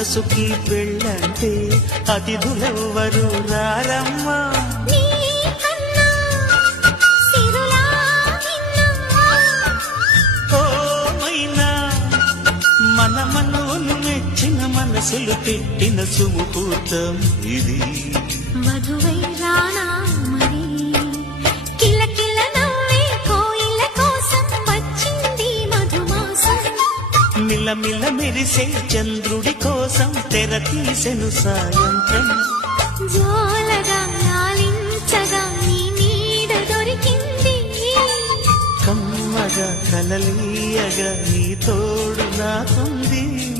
మనసుకి పెళ్ళంటే అతిథులెవ్వరు రారమ్మా. మన మనవులు మెచ్చిన మనసులు పెట్టిన సుముహూర్తం ఇది. మధువై రానా మరి కిలకిల నవ్వే కోయిల కోసం వచ్చింది మధుమాసం. మిలమిల మెరిసే చంద్రుడి కోసం తెర తీసెను సాయంత్రం. జోలగా లాలించగా నీ నీడ దొరికింది. కమ్మగా కలలీయగా నీ తోడు నాకుంది.